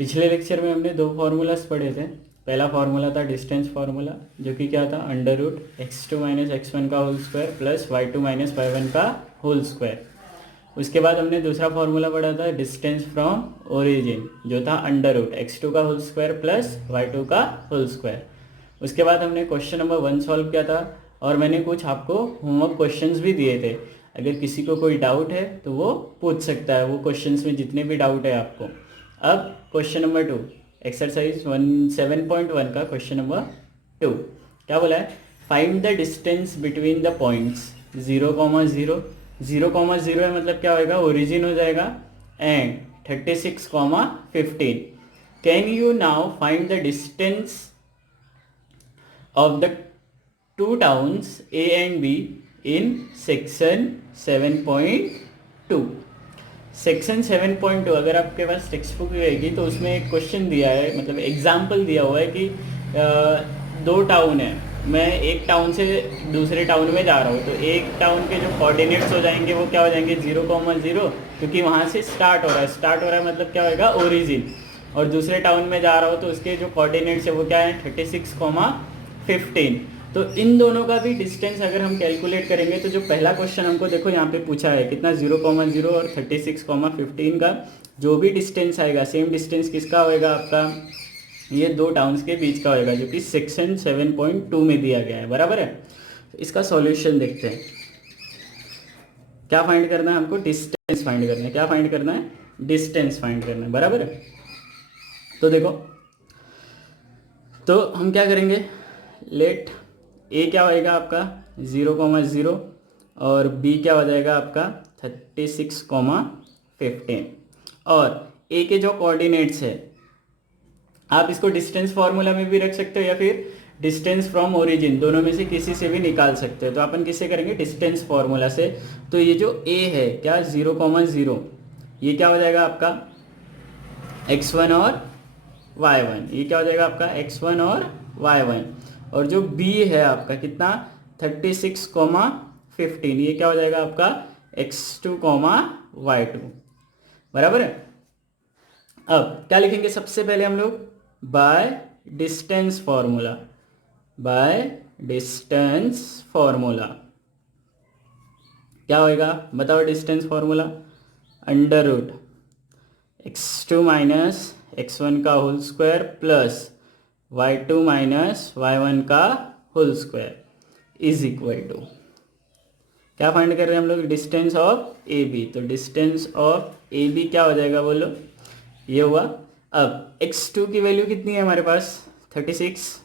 पिछले लेक्चर में हमने दो फार्मूलाज पढ़े थे। पहला फार्मूला था डिस्टेंस फार्मूला, जो कि क्या था, under root x2 minus x1 का whole square plus y2 minus y1 का होल स्क्वायर। उसके बाद हमने दूसरा फार्मूला पढ़ा था डिस्टेंस फ्रॉम ओरिजिन, जो था अंडर रूट x2 का होल स्क्वायर प्लस y2 का होल स्क्वायर। उसके बाद हमने क्वेश्चन नंबर 1 सॉल्व किया था और मैंने कुछ आपको होमवर्क क्वेश्चंस भी दिए थे। अगर किसी को कोई डाउट है तो वो पूछ सकता है, वो क्वेश्चंस में जितने भी डाउट है आपको। अब क्वेश्चन नंबर 2, एक्सरसाइज 7.1 का क्वेश्चन नंबर 2 क्या बोला है, find the distance between the points 0,0, 0,0 है मतलब क्या होएगा, ओरिजिन हो जाएगा, and 36,15। Can you now find the distance of the two towns A and B in section 7.2। Section 7.2 अगर आपके पास टेक्स्ट बुक रहेगी तो उसमें एक क्वेश्चन दिया है, मतलब एग्जाम्पल दिया हुआ है कि दो टाउन है, मैं एक टाउन से दूसरे टाउन में जा रहा हूँ, तो एक टाउन के जो कोऑर्डिनेट्स हो जाएंगे वो क्या हो जाएंगे, 0,0, क्योंकि वहाँ से स्टार्ट हो रहा है मतलब क्या होगा, ओरिजिन। और दूसरे टाउन में जा रहा हो तो उसके जो कोऑर्डिनेट्स है वो क्या है, 36,15। तो इन दोनों का भी डिस्टेंस अगर हम कैलकुलेट करेंगे तो जो पहला क्वेश्चन हमको देखो यहाँ पे पूछा है कितना, 0,0 और 36,15 का जो भी डिस्टेंस आएगा, सेम डिस्टेंस किसका होएगा, आपका ये दो टाउन्स के बीच का होएगा, जो कि सेक्शन 7.2 में दिया गया है, बराबर है। तो इसका सॉल्यूशन देखते हैं। क्या फाइंड करना है हमको, डिस्टेंस फाइंड करना है। क्या फाइंड करना है, डिस्टेंस फाइंड करना है, बराबर है। तो देखो, तो हम क्या करेंगे, लेट ए क्या होएगा आपका 0,0 और बी क्या हो जाएगा आपका 36,15। और ए के जो कोऑर्डिनेट्स है, आप इसको डिस्टेंस फार्मूला में भी रख सकते हो या फिर डिस्टेंस फ्रॉम ओरिजिन, दोनों में से किसी से भी निकाल सकते हो। तो अपन किससे करेंगे, डिस्टेंस फार्मूला से। तो ये जो ए है क्या, 0,0, ये क्या हो जाएगा आपका x1 और y1, ये क्या हो जाएगा आपका x1 और y1। और जो b है आपका कितना, 36,15, ये क्या हो जाएगा आपका x2, y2, बराबर है। अब क्या लिखेंगे, सबसे पहले हम लोग by distance formula, by distance formula क्या होएगा बताओ, distance formula under root x2 minus x1 का whole square plus y2 minus y1 का whole square is equal to, क्या फाइंड कर रहे हैं हम लोग, डिस्टेंस ऑफ ए बी। तो डिस्टेंस ऑफ ए बी क्या हो जाएगा बोलो, ये हुआ। अब x2 की वैल्यू कितनी है हमारे पास, 36,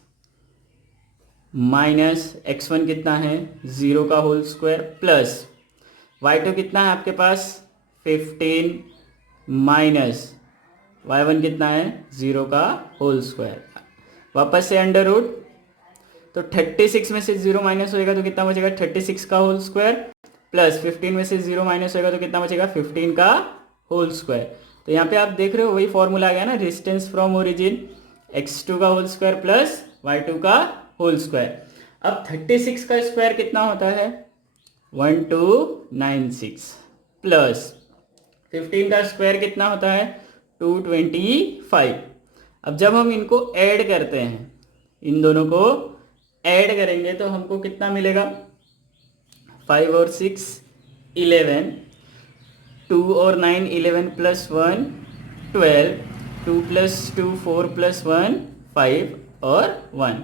माइनस x1 कितना है, 0 का होल स्क्वायर प्लस y2 कितना है आपके पास 15, माइनस y1 कितना है 0 का होल स्क्वायर, वापस से अंडर रूट। तो 36 में से 0 माइनस होएगा तो कितना बचेगा, 36 का होल स्क्वायर प्लस 15 में से 0 माइनस होएगा तो कितना बचेगा, 15 का होल स्क्वायर। तो यहाँ पे आप देख रहे हो वही फॉर्मूला आ गया ना, डिस्टेंस फ्रॉम ओरिजिन, x2 का होल स्क्वायर प्लस y2 का होल स्क्वायर। अब 36 का स्क्वायर कितना होता है, 1296 प्लस 15 का स्क्वायर कितना होता है, 225। अब जब हम इनको ऐड करते हैं, इन दोनों को ऐड करेंगे तो हमको कितना मिलेगा, 5 और 6 11, 2 और 9 11 प्लस 1 12, 2 प्लस 2 4 प्लस 1 5 और 1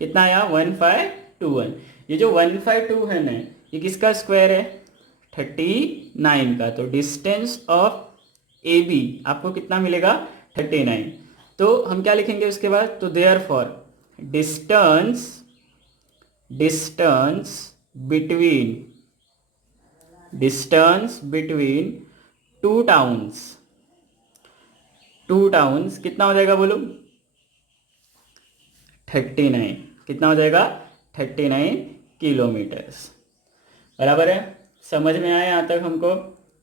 कितना आया, 1521। ये जो 152 है ना, ये किसका स्क्वायर है, 39 का। तो डिस्टेंस ऑफ ए बी आपको कितना मिलेगा, 39। तो हम क्या लिखेंगे उसके बाद, तो therefore distance between two towns कितना हो जाएगा बोलो, 39, कितना हो जाएगा 39 किलोमीटर्स, बराबर है। समझ में आया यहाँ तक हमको।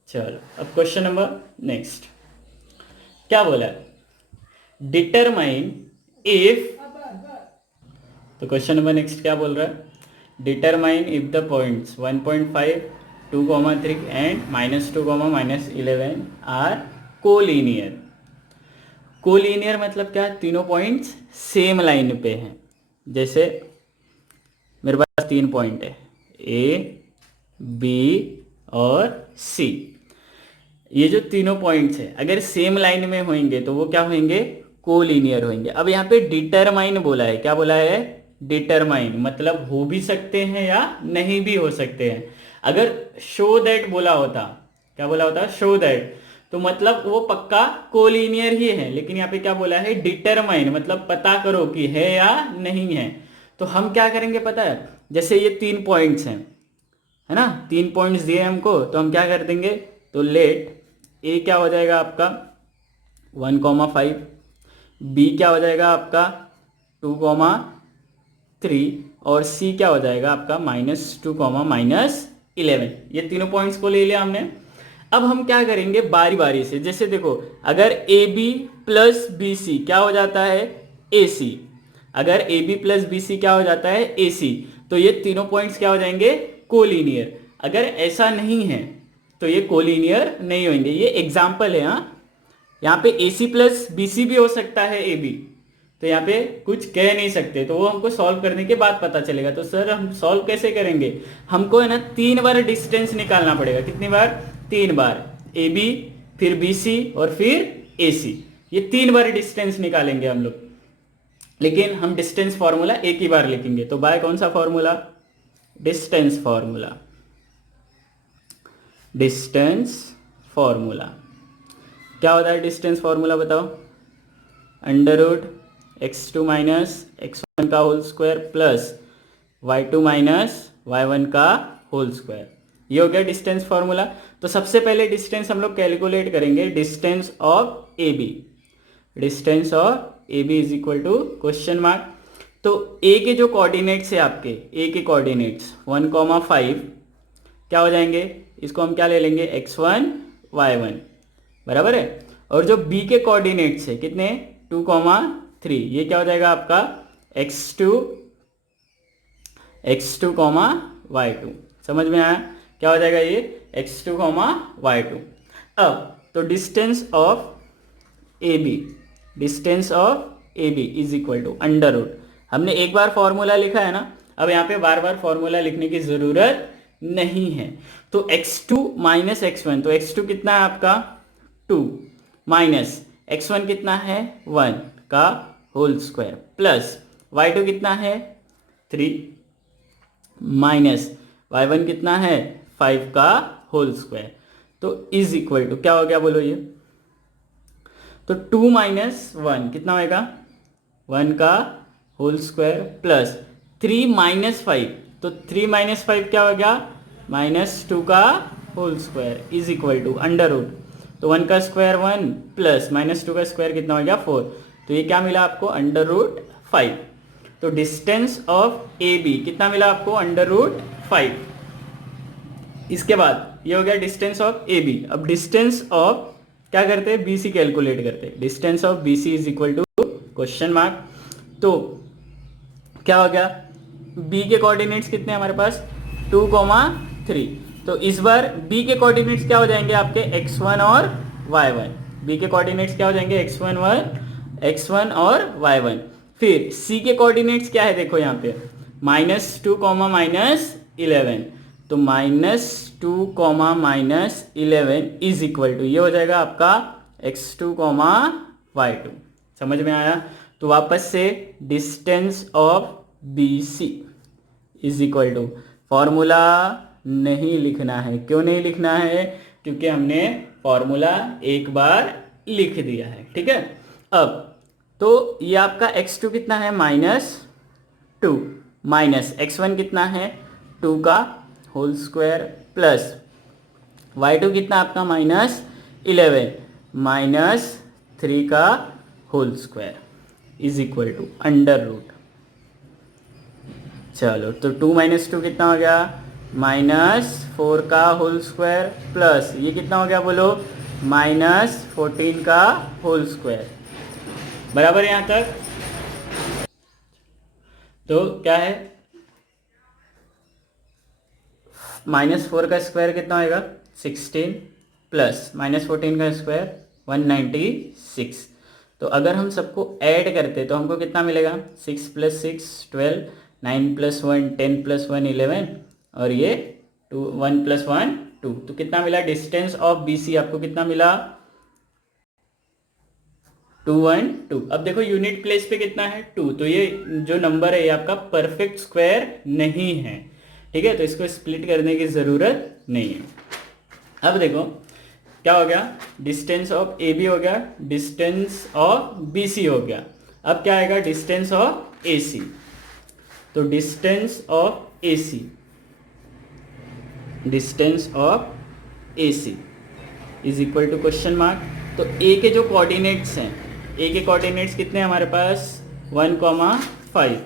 चलो अब क्वेश्चन नंबर नेक्स्ट क्या बोला, डिटरमाइन इफ, तो क्वेश्चन नंबर नेक्स्ट क्या बोल रहा है, determine if the points 1.5, 2,3 and -2, -11 are collinear. Collinear मतलब क्या, तीनों पॉइंट्स सेम लाइन पे हैं। जैसे मेरे पास 3 पॉइंट है, ए बी और सी। ये जो तीनों पॉइंट्स हैं अगर सेम लाइन में होंगे तो वो क्या होंगे, कोलिनियर होंगे। अब यहाँ पे डिटरमाइन बोला है, क्या बोला है, डिटरमाइन, मतलब हो भी सकते हैं या नहीं भी हो सकते हैं। अगर शो दैट बोला होता, क्या बोला होता, शो दैट, तो मतलब वो पक्का कोलिनियर ही है। लेकिन यहाँ पे क्या बोला है, डिटरमाइन, मतलब पता करो कि है या नहीं है। तो हम क्या करेंगे पता है, जैसे ये 3 पॉइंट्स हैं, है ना, 3 पॉइंट्स दिए हमको, तो हम क्या कर देंगे, तो लेट ए क्या हो जाएगा आपका 1,5, बी क्या हो जाएगा आपका 2,3, और सी क्या हो जाएगा आपका -2, -11। ये तीनों पॉइंट्स को ले लिया हमने। अब हम क्या करेंगे बारी बारी से, जैसे देखो अगर A B plus B C क्या हो जाता है, ए सी, अगर A B plus B C क्या हो जाता है, ए सी, तो ये तीनों पॉइंट्स क्या हो जाएंगे, कोलिनियर। अगर ऐसा नहीं है तो ये कोलिनियर नहीं होंगे। ये एग्जाम्पल है, हाँ, यहाँ पे ए सी प्लस बी सी भी हो सकता है ए बी, तो यहाँ पे कुछ कह नहीं सकते, तो वो हमको सॉल्व करने के बाद पता चलेगा। तो सर हम सॉल्व कैसे करेंगे, हमको है ना 3 बार डिस्टेंस निकालना पड़ेगा। कितनी बार, 3 बार, ए बी फिर बी सी और फिर ए सी, ये 3 बार डिस्टेंस निकालेंगे हम लोग। लेकिन हम डिस्टेंस फॉर्मूला एक ही बार लिखेंगे, तो बाय कौन सा formula, distance formula, distance formula. क्या होता है डिस्टेंस फॉर्मूला बताओ, √x2 माइनस x1 का whole square plus y2 minus y1 का होल स्क्वायर। ये हो गया डिस्टेंस फॉर्मूला। तो सबसे पहले डिस्टेंस हम लोग कैलकुलेट करेंगे, distance of A B, distance of A B is equal to question mark. तो ए के जो कोऑर्डिनेट्स है आपके, ए के कोऑर्डिनेट्स 1,5 क्या हो जाएंगे, इसको हम क्या ले लेंगे, x1 y1 बराबर है। और जो b के कोऑर्डिनेट्स है कितने, 2,3, ये क्या हो जाएगा आपका x2 y2। समझ में आया, क्या हो जाएगा ये x2 y2। अब तो distance of A B, distance of A B is equal to √, हमने एक बार फॉर्मूला लिखा है ना, अब यहाँ पे बार बार फॉर्मूला लिखने की जरूरत नहीं है। तो x2 माइनस x1, तो x2 कितना है आपका 2 माइनस x1 कितना है 1 का होल स्क्वायर प्लस y2 कितना है 3 माइनस y1 कितना है 5 का होल स्क्वायर, तो इज इक्वल टू क्या हो गया बोलो ये, तो 2 माइनस 1 कितना होएगा 1 का होल स्क्वायर प्लस 3 माइनस 5, तो 3 माइनस 5 क्या हो गया -2 का whole square is equal to √, तो 1 का स्क्वायर 1 प्लस -2 का स्क्वायर कितना हो गया 4, तो ये क्या मिला आपको √5। तो डिस्टेंस ऑफ ए बी कितना मिला आपको √5। इसके बाद ये हो गया डिस्टेंस ऑफ ए बी। अब डिस्टेंस ऑफ क्या करते हैं, बी सी कैलकुलेट करते हैं। Distance of B C is equal to question mark. तो क्या हो गया, बी के कोऑर्डिनेट्स कितने हमारे पास 2,3, तो इस बार बी के कोऑर्डिनेट्स क्या हो जाएंगे आपके x1 और y1, बी के कोऑर्डिनेट्स क्या हो जाएंगे x1 और y1। फिर सी के कोऑर्डिनेट्स क्या है देखो यहाँ पे -2, -11, तो -2, -11 इज इक्वल टू ये हो जाएगा आपका x2, y2। समझ में आया। तो वापस से distance of B C is equal to, formula नहीं लिखना है। क्यों नहीं लिखना है, क्योंकि हमने फॉर्मूला एक बार लिख दिया है, ठीक है। अब तो ये आपका x2 कितना है -2 माइनस x1 कितना है 2 का होल स्क्वायर प्लस y2 कितना आपका -11 -3 का whole square is equal to √। चलो तो 2 - 2 कितना हो गया -4 का होल स्क्वायर प्लस ये कितना हो गया बोलो -14 का होल स्क्वायर, बराबर यहां तक। तो क्या है -4 का स्क्वायर कितना होएगा 16 प्लस -14 का स्क्वायर 196, तो अगर हम सबको ऐड करते तो हमको कितना मिलेगा, 6 + 6 12, 9 + 1 10 + 1 11, और ये 1 + 1 2। तो कितना मिला डिस्टेंस ऑफ BC आपको, कितना मिला 212। अब देखो यूनिट प्लेस पे कितना है 2, तो ये जो नंबर है ये आपका परफेक्ट स्क्वायर नहीं है, ठीक है, तो इसको स्प्लिट करने की ज़रूरत नहीं है। अब देखो क्या हो गया, डिस्टेंस ऑफ AB हो गया, डिस्टेंस ऑफ BC हो गया। अब क्या आएगा, डिस्टेंस ऑफ AC। तो distance of AC, distance of AC is equal to question mark. तो A के जो कोऑर्डिनेट्स हैं, A के कोऑर्डिनेट्स कितने हैं हमारे पास 1,5।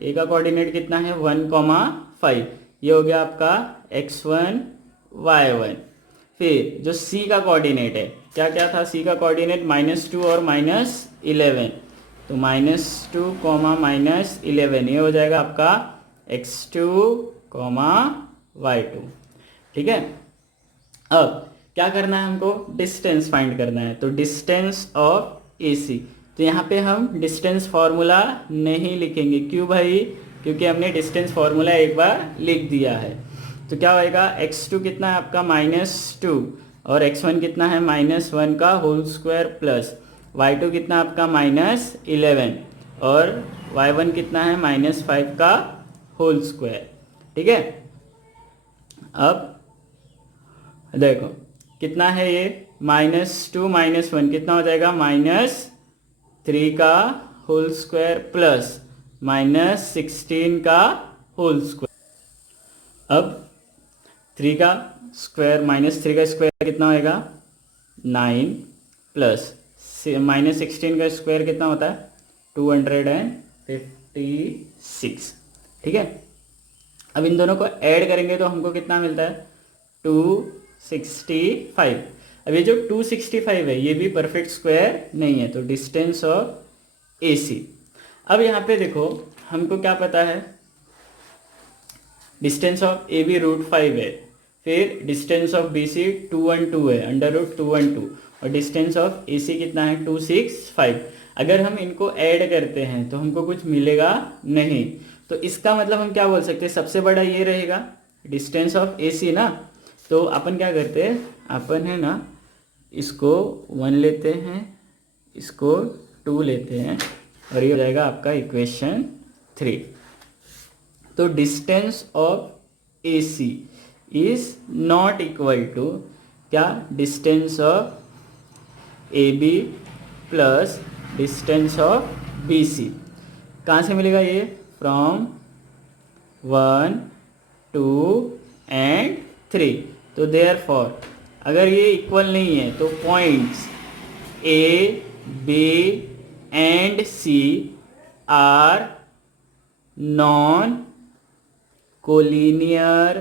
A का कोऑर्डिनेट कितना है 1,5, ये हो गया आपका x1 y1। फिर जो C का कोऑर्डिनेट है, क्या क्या था C का कोऑर्डिनेट -2 और -11, तो -2, -11 ये हो जाएगा आपका x2, y2, ठीक है। अब क्या करना है हमको, डिस्टेंस फाइंड करना है। तो डिस्टेंस ऑफ AC, तो यहाँ पे हम डिस्टेंस फार्मूला नहीं लिखेंगे, क्यों भाई, क्योंकि हमने डिस्टेंस फार्मूला एक बार लिख दिया है। तो क्या होएगा, x2 कितना है आपका -2, और x1 कितना है -1 का होल स्क्वायर, प्लस y2 कितना आपका -11, और y1 कितना है -5 का होल स्क्वायर, ठीक है। अब देखो कितना है ये -2 -1 कितना हो जाएगा -3 का होल स्क्वायर, प्लस -16 का होल स्क्वायर। अब 3 का स्क्वायर -3 का स्क्वायर कितना होएगा 9, प्लस -16 का स्क्वायर कितना होता है 256, ठीक है। अब इन दोनों को ऐड करेंगे तो हमको कितना मिलता है 265। अब ये जो 265 है ये भी परफेक्ट स्क्वायर नहीं है, तो डिस्टेंस ऑफ AC। अब यहाँ पे देखो हमको क्या पता है, डिस्टेंस ऑफ AB √5 है, फिर डिस्टेंस ऑफ BC 212 है, √212, और डिस्टेंस ऑफ AC कितना है 265। अगर हम इनको ऐड करते हैं तो हमको कुछ मिलेगा नहीं, तो इसका मतलब हम क्या बोल सकते हैं, सबसे बड़ा ये रहेगा डिस्टेंस ऑफ AC ना। तो अपन क्या करते हैं, अपन है ना इसको 1 लेते हैं, इसको 2 लेते हैं, और ये हो जाएगा आपका इक्वेशन 3। तो distance of AC is not equal to क्या, distance of AB plus distance of BC। कहाँ से मिलेगा ये, फ्रॉम 1 2 एंड 3। तो देयरफॉर अगर ये इक्वल नहीं है तो points A, B and C are non collinear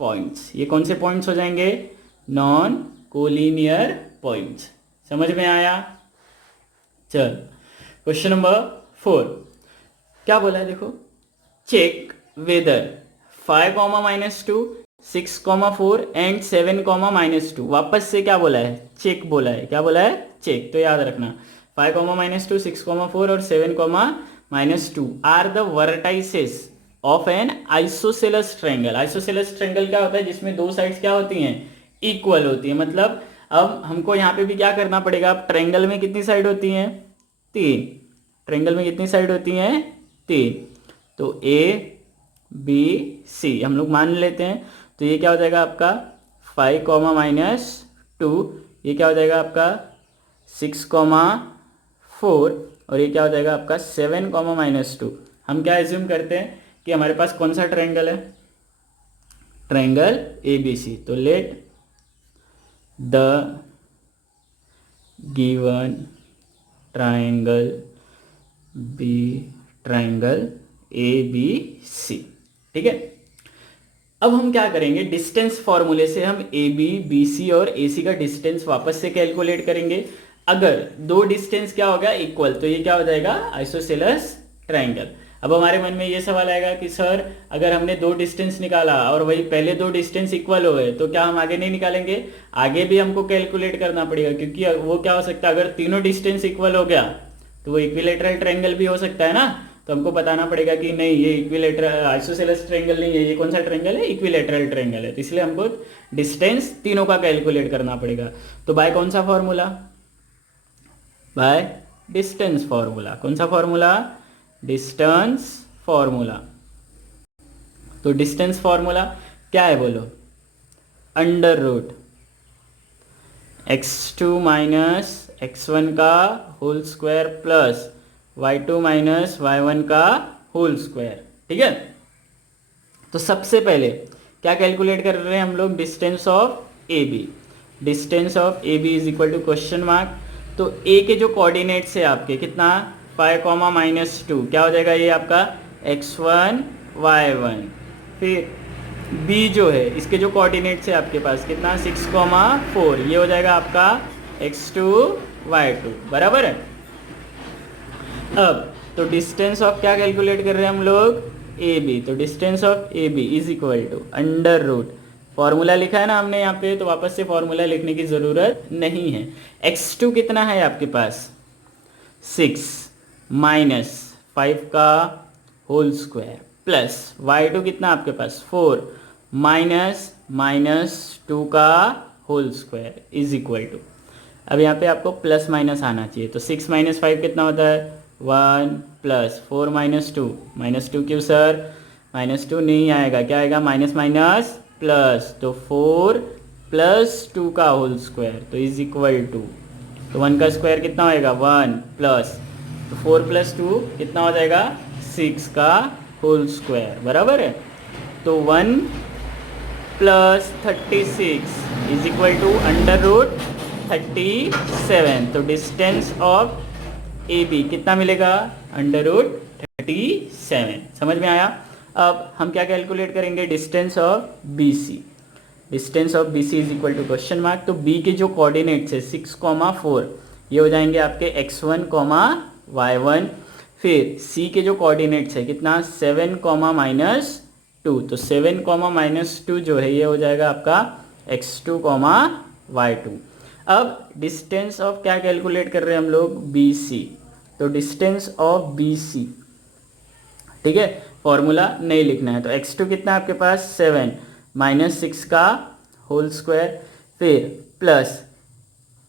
points. ये कौन से पॉइंट्स हो जाएंगे, नॉन कोलिनियर पॉइंट्स। समझ में आया। चल क्वेश्चन नंबर 4 क्या बोला है देखो, चेक वेदर 5, -2, 6, 4 एंड 7, -2। वापस से क्या बोला है, चेक बोला है, क्या बोला है चेक। तो याद रखना 5, -2, 6, 4 और 7, -2 are the vertices of an isosceles triangle. Isosceles triangle क्या होता है, जिसमें दो साइड्स क्या होती हैं, इक्वल होती है। मतलब अब हमको यहाँ पे भी क्या करना पड़ेगा, अब ट्रायंगल में कितनी साइड होती हैं 3, ट्रायंगल में कितनी साइड होती हैं 3, तो A B C हम लोग मान लेते हैं। तो ये क्या हो जाएगा आपका 5, -2, ये क्या हो जाएगा आपका 6, 4, और ये क्या हो जाएगा आपका 7, -2। हम क्या एज्यूम करते हैं कि हमारे पास कौन सा ट्रायंगल है, ट्रायंगल ABC। तो let the given triangle be triangle ABC, ठीक है। अब हम क्या करेंगे, डिस्टेंस फॉर्मूले से हम AB, BC और AC का डिस्टेंस वापस से कैलकुलेट करेंगे। अगर दो डिस्टेंस क्या हो गया इक्वल, तो ये क्या हो जाएगा आइसोसेलेस ट्रायंगल। अब हमारे मन में ये सवाल आएगा कि सर अगर हमने दो डिस्टेंस निकाला और वही पहले दो डिस्टेंस इक्वल हो गए तो क्या हम आगे नहीं निकालेंगे? आगे भी हमको कैलकुलेट करना पड़ेगा, क्योंकि वो क्या हो सकता है, अगर तीनों डिस्टेंस इक्वल हो गया तो वो इक्विलेटरल ट्रायंगल भी हो सकता है ना। तो हमको बताना पड़ेगा कि नहीं, ये इक्विलेटरल आइसोसेलेस ट्रायंगल नहीं है, ये कौन सा ट्रायंगल है? इक्विलेटरल ट्रायंगल है। तो इसलिए हमको डिस्टेंस तीनों का कैलकुलेट करना पड़ेगा। तो बाय कौन सा फॉर्मूला? By distance formula. कौन सा फॉर्मूला? Distance formula. तो डिस्टेंस फॉर्मूला क्या है बोलो? Under root x2 minus x1 का whole square plus y2 minus y1 का होल स्क्वायर। ठीक है, तो सबसे पहले क्या कैलकुलेट कर रहे हैं हम लोग? Distance of A B. Distance of A B is equal to question mark. तो ए के जो कोऑर्डिनेट्स है आपके कितना? 5, -2 क्या हो जाएगा? ये आपका x1 y1। फिर बी जो है इसके जो कोऑर्डिनेट्स है आपके पास कितना? 6, 4 ये हो जाएगा आपका x2 y2 बराबर है। अब तो डिस्टेंस ऑफ क्या कैलकुलेट कर रहे हैं हम लोग? A B. तो distance of A B is equal to under root, formula लिखा है ना हमने यहाँ पे, तो वापस से फॉर्मूला लिखने की ज़रूरत नहीं है। x2 कितना है आपके पास? 6 माइनस 5 का होल स्क्वायर प्लस y2 कितना आपके पास? 4 -2 का whole square is equal to, अब यहाँ पे आपको प्लस माइनस आना चाहिए। तो 6 - 5 कितना होता है? 1 प्लस 4 -2 क्यों सर? -2 नहीं आएगा, क्या आएगा? माइनस माइनस प्लस, तो 4 + 2 का होल स्क्वायर तो इज इक्वल टू, तो 1 का स्क्वायर कितना होएगा? 1 प्लस, तो 4 + 2 कितना हो जाएगा? 6 का होल स्क्वायर बराबर है। तो 1 + 36 is equal to under root 37। तो डिस्टेंस ऑफ ए बी कितना मिलेगा? Under root 37। समझ में आया? अब हम क्या कैलकुलेट करेंगे? Distance of B C. Distance of B C is equal to question mark. तो बी के जो कोऑर्डिनेट्स है 6, 4 ये हो जाएंगे आपके x1, y1। फिर सी के जो कोऑर्डिनेट्स है कितना? 7, -2 तो 7, -2 जो है ये हो जाएगा आपका x2, y2। अब डिस्टेंस ऑफ क्या कैलकुलेट कर रहे हैं हम लोग? B C. तो डिस्टेंस ऑफ बी सी, ठीक है, फॉर्मूला नहीं लिखना है। तो x2 कितना है आपके पास? 7 -6 का होल स्क्वायर, फिर प्लस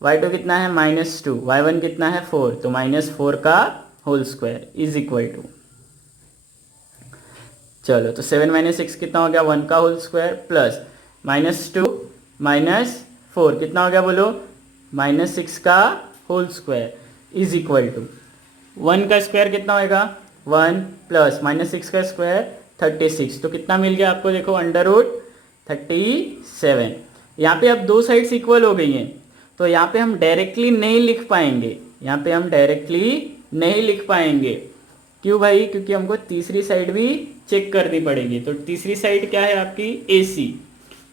y2 कितना है? -2, y1 कितना है? 4 तो -4 का whole square is equal to, चलो तो 7 - 6 कितना हो गया? 1 का होल स्क्वायर प्लस -2 -4 कितना हो गया बोलो? -6 का whole square is equal to 1 का स्क्वायर कितना होएगा? 1 प्लस -6 का स्क्वायर 36। तो कितना मिल गया आपको? देखो अंडर रूट 37। यहाँ पे अब दो साइड्स इक्वल हो गई हैं, तो यहाँ पे हम डायरेक्टली नहीं लिख पाएंगे। यहाँ पे हम डायरेक्टली नहीं लिख पाएंगे। क्यों भाई? क्योंकि हमको तीसरी साइड भी चेक करनी पड़ेगी। तो तीसरी साइड क्या है आपकी? ए सी।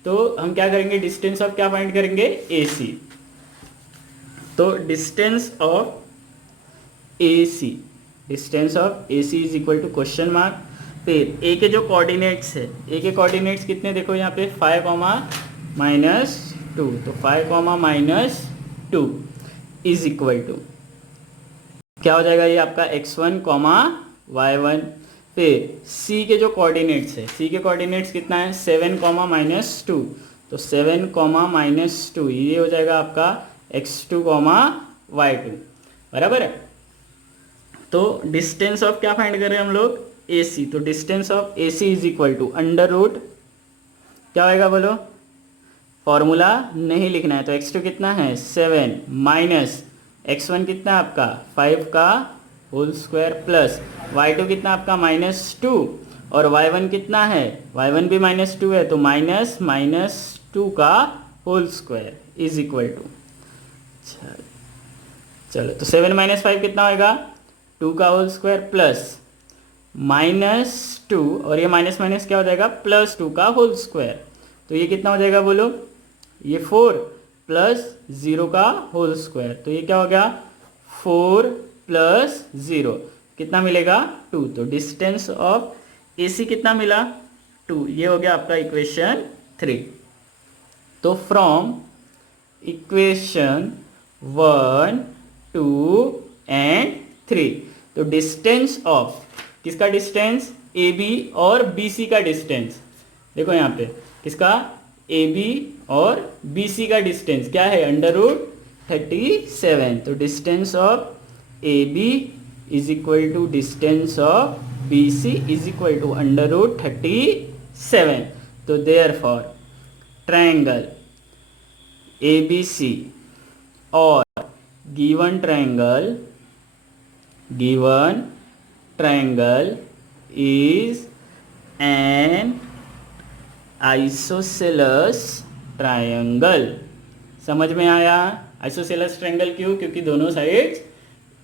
तो हम क्या करेंगे? डिस्टेंस ऑफ क्या फाइंड करेंगे? A C. तो distance of A C, distance of A C is equal to question mark. फिर ए के जो कोऑर्डिनेट्स है, ए के कोऑर्डिनेट्स कितने देखो यहाँ पे? 5, -2 तो 5, -2 इज इक्वल टू क्या हो जाएगा? ये आपका x1, y1। फिर c के जो कोऑर्डिनेट्स है, c के कोऑर्डिनेट्स कितना है? 7, -2 तो 7, -2 ये हो जाएगा आपका x2, y2 बराबर है। तो डिस्टेंस ऑफ क्या फाइंड कर रहे हैं हम लोग? AC। तो distance of AC is equal to under root क्या होएगा बोलो? फॉर्मूला नहीं लिखना है। तो x2 कितना है? 7 माइनस x1 कितना है आपका? 5 का होल स्क्वायर प्लस y2 कितना आपका? -2 और y1 कितना है? y1 भी -2 है, तो -2 का whole square is equal to, चलो तो 7 - 5 कितना होएगा? 2 का होल स्क्वायर प्लस -2 और ये माइनस माइनस क्या हो जाएगा? +2 का होल स्क्वायर। तो ये कितना हो जाएगा बोलो? ये 4 + 0 का होल स्क्वायर। तो ये क्या हो गया? 4 + 0 कितना मिलेगा 2। तो डिस्टेंस ऑफ AC कितना मिला 2। ये हो गया आपका इक्वेशन 3। तो फ्रॉम इक्वेशन 1, 2 एंड 3, तो डिस्टेंस ऑफ किसका डिस्टेंस AB और BC का डिस्टेंस, देखो यहाँ पे किसका AB और BC का डिस्टेंस क्या है √37। तो distance of AB is equal to distance of BC is equal to √37। तो देयरफॉर ट्रायंगल ABC और given triangle is an isosceles triangle। समझ में आया? आइसोसेलस ट्रायंगल क्यों? क्योंकि दोनों साइड्स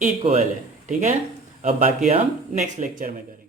इक्वल है। ठीक है, अब बाकी हम नेक्स्ट लेक्चर में करेंगे।